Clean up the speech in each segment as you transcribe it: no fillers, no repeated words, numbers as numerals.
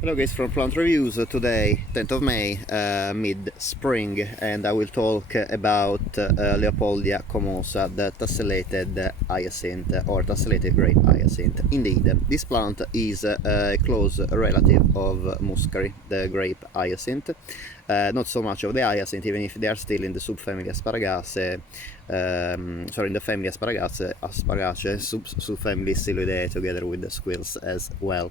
Hello guys, from Plant Reviews. Today, 10th of May, mid-spring, and I will talk about Leopoldia comosa, the tassellated hyacinth or tassellated grape hyacinth. Indeed, this plant is a close relative of Muscari, the grape hyacinth. Not so much of the hyacinth, even if they are still in the subfamily Asparagaceae, in the family Asparagaceae, subfamily Psyllidae, together with the squills as well.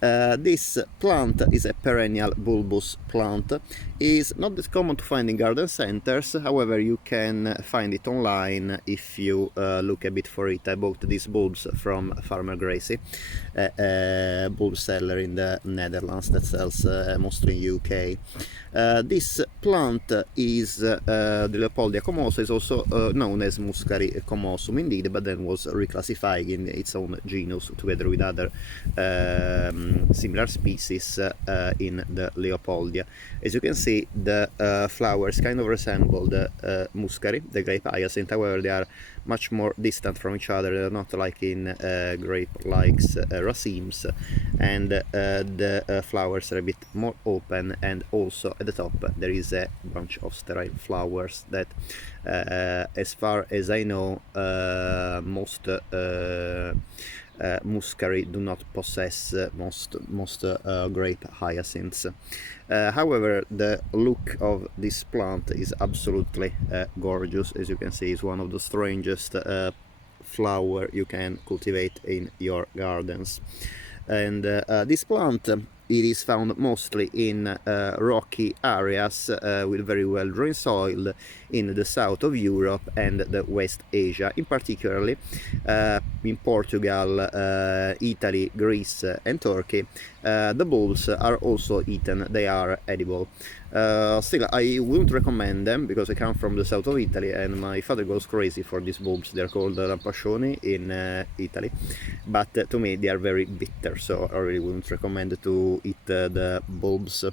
This plant is a perennial bulbous plant. Is not that common to find in garden centers, however you can find it online if you look a bit for it. I bought these bulbs from Farmer Gracie, a bulb seller in the Netherlands that sells mostly in UK. This plant is the Leopoldia comosa, is also known as Muscari comosum indeed, but then was reclassified in its own genus together with other similar species in the Leopoldia. As you can see, the flowers kind of resemble the Muscari, the grape hyacinth, however they are much more distant from each other. They're not like in grape-like racemes, and the flowers are a bit more open, and also at the top there is a bunch of sterile flowers that as far as I know most Muscari do not possess most grape hyacinths. However, the look of this plant is absolutely gorgeous. As you can see, it's one of the strangest flower you can cultivate in your gardens. And this plant, it is found mostly in rocky areas with very well drained soil in the south of Europe and the West Asia, in particularly in Portugal, Italy, Greece and Turkey. The bulbs are also eaten, they are edible. Still, I wouldn't recommend them because I come from the south of Italy and my father goes crazy for these bulbs. They're called lampascioni in Italy, but to me they are very bitter, so I really wouldn't recommend to eat the bulbs.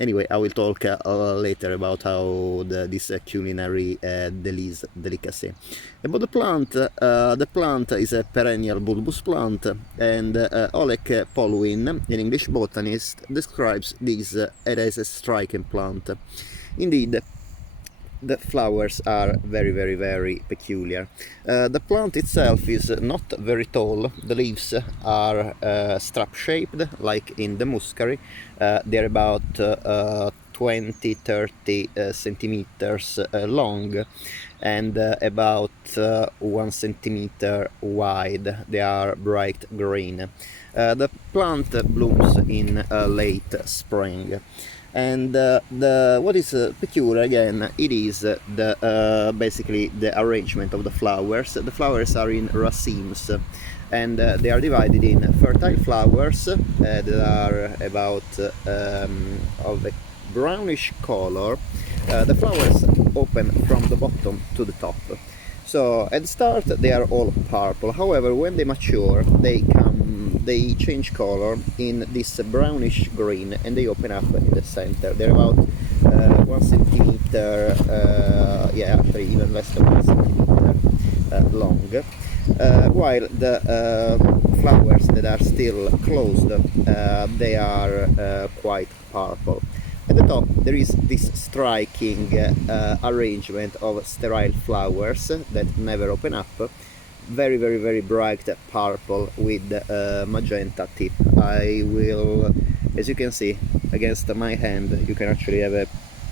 Anyway, I will talk later about how this culinary delicacy. About the plant is a perennial bulbous plant, and Oleg Polwin, an English botanist, describes this as a striking plant. Indeed, the flowers are very peculiar. The plant itself is not very tall. The leaves are strap shaped like in the Muscari. They're about 20-30 centimeters long and about 1 centimeter wide. They are bright green. The plant blooms in late spring. And what is peculiar again, it is basically the arrangement of the flowers. The flowers are in racemes, and they are divided in fertile flowers that are about of a brownish color. The flowers open from the bottom to the top. So at the start they are all purple, however when they mature they change color in this brownish green and they open up in the center. They're about 1 centimeter, yeah, actually even less than 1 centimeter long, while the flowers that are still closed, they are quite purple. At the top there is this striking arrangement of sterile flowers that never open up, very bright purple with magenta tip. I will, as you can see against my hand, you can actually have a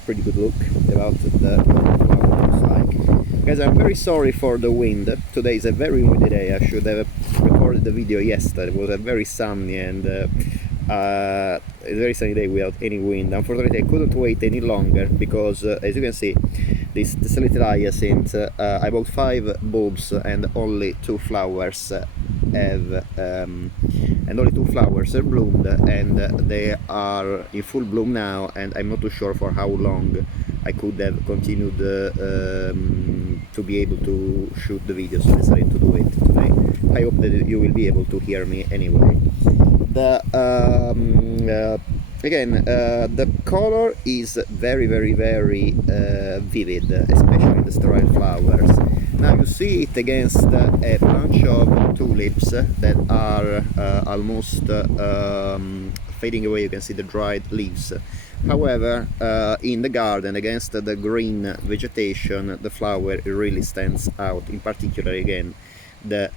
pretty good look about the flower looks like. Guys, I'm very sorry for the wind. Today is a very windy day. I should have recorded the video yesterday. It was a very sunny and a very sunny day without any wind. Unfortunately, I couldn't wait any longer because, as you can see, this tassellated hyacinth, I bought 5 bulbs and only 2 flowers have bloomed, and they are in full bloom now, and I'm not too sure for how long I could have continued to be able to shoot the video, so I decided to do it today. I hope that you will be able to hear me anyway. The color is very vivid, especially the sterile flowers. Now you see it against a bunch of tulips that are almost fading away. You can see the dried leaves. However, in the garden, against the green vegetation, the flower really stands out. In particular, again, the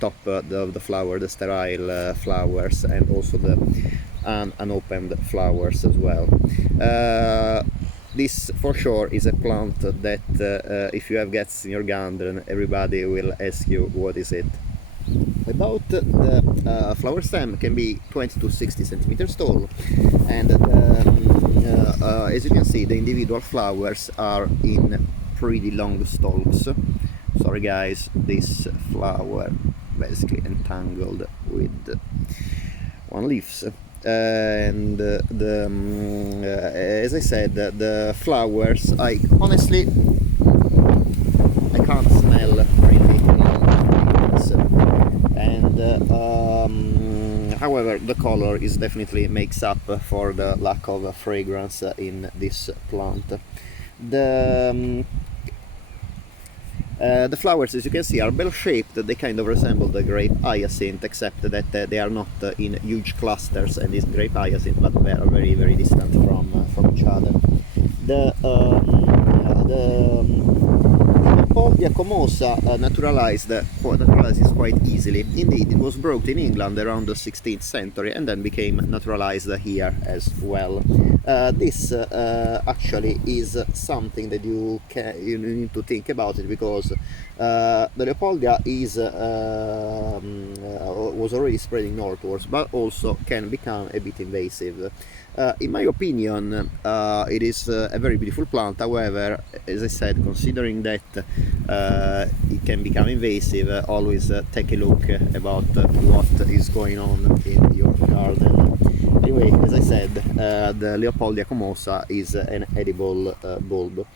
top of the flower, the sterile flowers, and also the unopened flowers as well. This for sure is a plant that if you have guests in your garden, everybody will ask you what is it. About the flower stem, can be 20 to 60 centimeters tall, and as you can see, the individual flowers are in pretty long stalks. Sorry guys, this flower basically entangled with one leaves. And as I said, the flowers, I honestly can't smell really long, and however, the color is definitely makes up for the lack of fragrance in this plant. The flowers, as you can see, are bell-shaped. They kind of resemble the grape hyacinth, except that they are not in huge clusters, and this grape hyacinth, but they are very, very distant from each other. The Leopoldia comosa naturalizes quite easily. Indeed, it was brought in England around the 16th century and then became naturalized here as well. This actually is something that you need to think about it, because the Leopoldia was already spreading northwards, but also can become a bit invasive. In my opinion, it is a very beautiful plant. However, as I said, considering that it can become invasive, always take a look about what is going on in your garden. Anyway, as I said, the Leopoldia comosa is an edible bulb.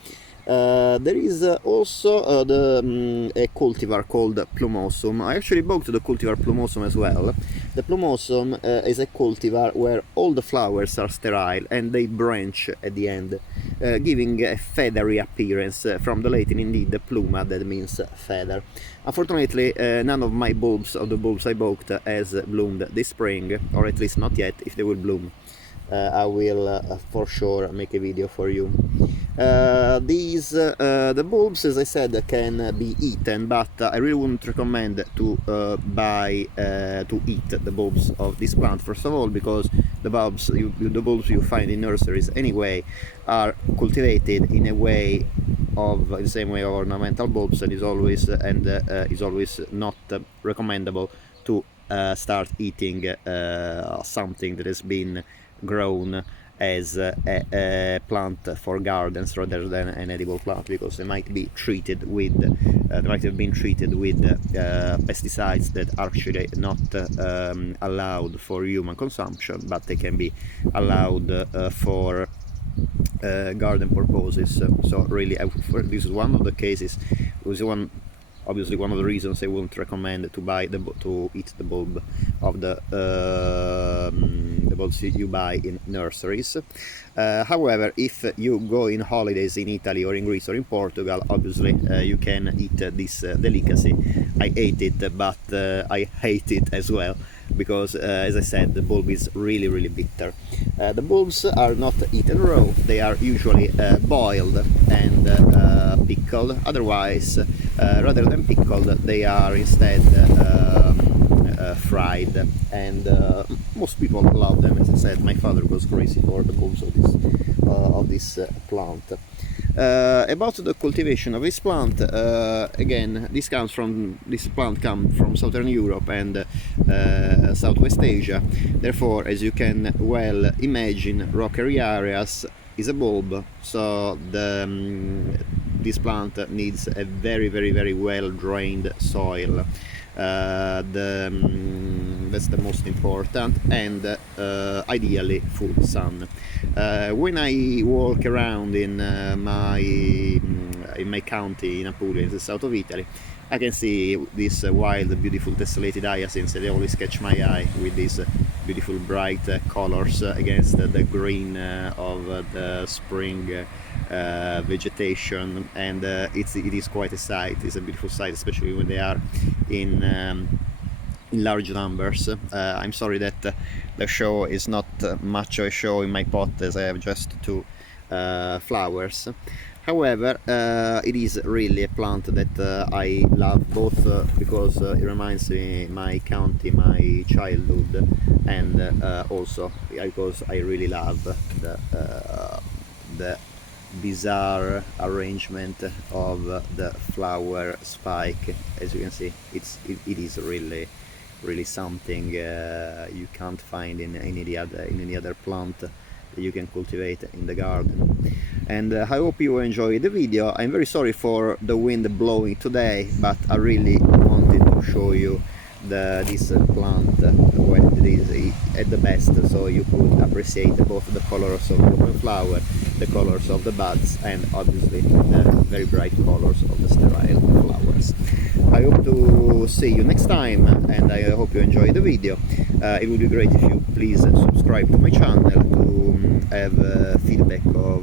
There is also a cultivar called plumosum. I actually bought the cultivar plumosum as well. The plumosum is a cultivar where all the flowers are sterile and they branch at the end, giving a feathery appearance. From the Latin, indeed, the pluma, that means feather. Unfortunately, none of my bulbs, of the bulbs I bought, has bloomed this spring, or at least not yet. If they will bloom, I will for sure make a video for you. The bulbs, as I said, can be eaten, but I really wouldn't recommend to eat the bulbs of this plant. First of all, because the bulbs you find in nurseries anyway are cultivated in a way of the same way of ornamental bulbs, and is always not recommendable to start eating something that has been grown as a plant for gardens rather than an edible plant, because they might be treated with they might have been treated with pesticides that are actually not allowed for human consumption, but they can be allowed for garden purposes. So really, this is one of the cases. Obviously, one of the reasons I wouldn't recommend to eat the bulb of the bulbs you buy in nurseries. However, if you go in holidays in Italy or in Greece or in Portugal, obviously you can eat this delicacy. I ate it, but I hate it as well, because as I said, the bulb is really, really bitter. The bulbs are not eaten raw. They are usually boiled and pickled. Otherwise, rather than pickled, they are instead fried, and most people love them. As I said, my father was crazy for the bulbs of this plant. About the cultivation of this plant, again, this plant comes from southern Europe and Southwest Asia. Therefore, as you can well imagine, rocky areas is a bulb, so this plant needs a very, very, very well drained soil. That's the most important, and ideally full sun. When I walk around in my county in Apulia, in the south of Italy, I can see these wild, beautiful tessellated hyacinths. They always catch my eye with these beautiful bright colors against the green of the spring vegetation, and it is quite a sight. It's a beautiful sight, especially when they are in in large numbers. I'm sorry that the show is not much of a show in my pot, as I have just two flowers. However, it is really a plant that I love, both because it reminds me my country, my childhood, and also because I really love the bizarre arrangement of the flower spike. As you can see, it is really something you can't find in any other plant that you can cultivate in the garden. And I hope you enjoyed the video. I'm very sorry for the wind blowing today, but I really wanted to show you this plant when it is at the best, so you could appreciate both the colors of the open flower, the colors of the buds, and obviously the very bright colors of the sterile flowers. I hope to see you next time, and I hope you enjoy the video. It would be great if you please subscribe to my channel to have feedback of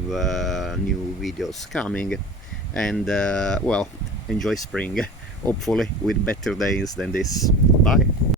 new videos coming, and well, enjoy spring, hopefully with better days than this. Bye!